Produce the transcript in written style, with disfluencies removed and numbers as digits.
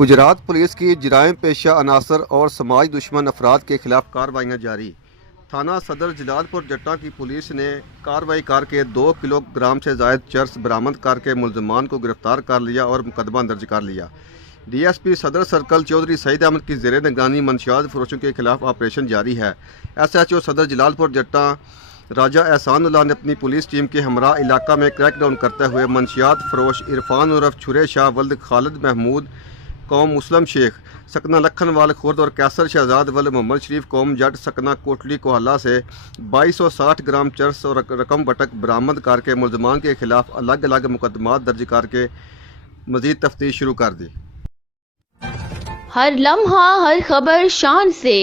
Gujarat police की जराइम पेशा अनासर और समाज दुश्मन अफराद के खिलाफ कार्रवाइयाँ जारी। थाना सदर जलालपुर जट्टा की पुलिस ने कार्रवाई करके 2 किलोग्राम से जायद चर्स बरामद करके मुलजमान को गिरफ्तार कर लिया और मुकदमा दर्ज कर लिया। डीएसपी सदर सर्कल चौधरी सईद अहमद की ज़ेर निगरानी मंशियात फरोशों के खिलाफ ऑपरेशन जारी है। SHO सदर जलालपुर जट्टा राजा एहसानुल्लाह ने अपनी पुलिस टीम के हमरा इलाका में क्रैकडाउन करते हुए मंशियात फरोश इरफान उर्फ छुरे शाह वल्द खालिद महमूद कौम मुस्लिम शेख सकना लखनवाल खुर्द और कैसर शहजाद वल मोहम्मद शरीफ कौम जट सकना कोटली कोहला से 2260 ग्राम चर्स और रकम बटक बरामद करके मुलजमान के खिलाफ अलग अलग मुकदमात दर्ज करके मजीद तफ्तीश शुरू कर दी। हर लम्हा हर खबर शान से